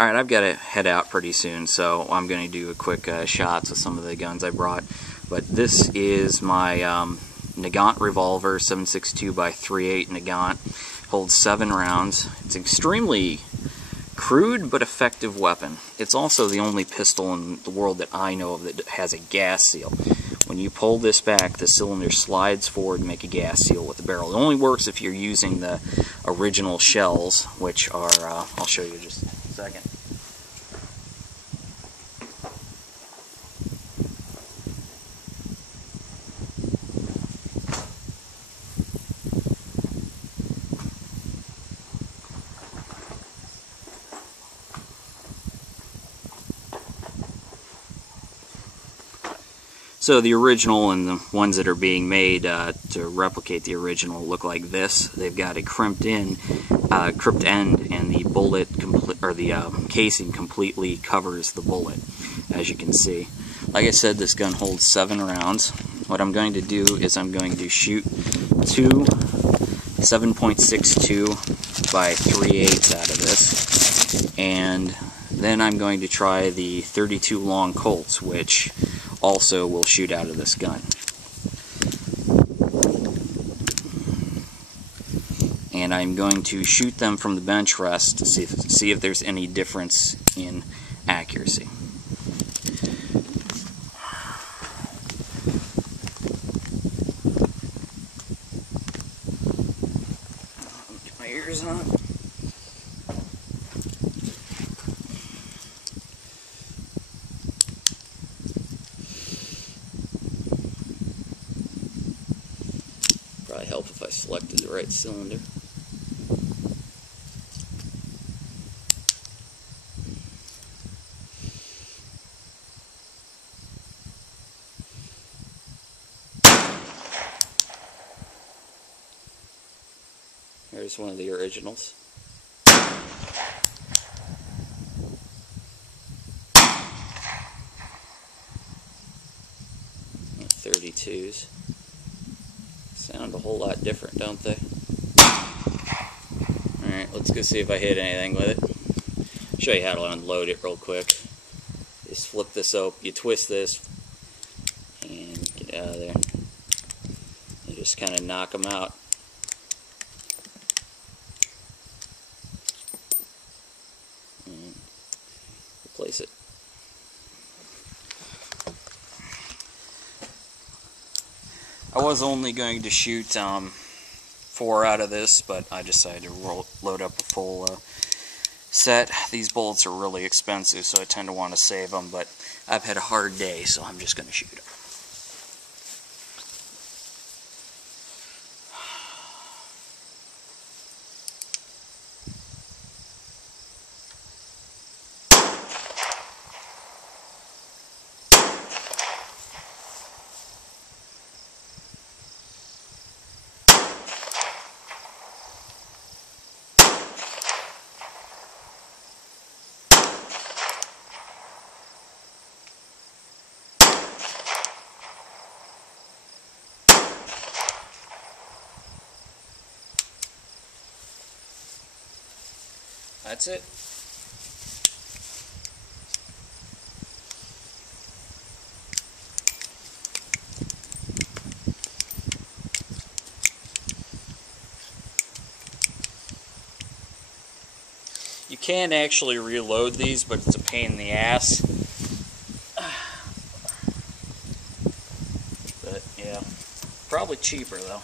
Alright, I've got to head out pretty soon, so I'm going to do a quick shots of some of the guns I brought. But this is my Nagant revolver, 7.62 by 3.8 Nagant. Holds 7 rounds. It's an extremely crude but effective weapon. It's also the only pistol in the world that I know of that has a gas seal. When you pull this back, the cylinder slides forward and make a gas seal with the barrel. It only works if you're using the original shells, which are, I'll show you in just a second. So the original and the ones that are being made to replicate the original look like this. They've got a crimped end, and the bullet or the casing completely covers the bullet, as you can see. Like I said, this gun holds 7 rounds. What I'm going to do is I'm going to shoot 2 7.62 by 3/8 out of this, and then I'm going to try the 32 long Colts, which also will shoot out of this gun. And I'm going to shoot them from the bench rest to see if there's any difference in accuracy. Get my ears on. Probably help if I selected the right cylinder. There's one of the originals. 32s. Sound a whole lot different, don't they? Alright, let's go see if I hit anything with it. Show you how to unload it real quick. Just flip this open, you twist this, and get out of there. You just kind of knock them out. And replace it. I was only going to shoot 4 out of this, but I decided to load up a full set. These bullets are really expensive, so I tend to want to save them, but I've had a hard day, so I'm just going to shoot them. That's it. You can actually reload these, but it's a pain in the ass. But yeah, probably cheaper though.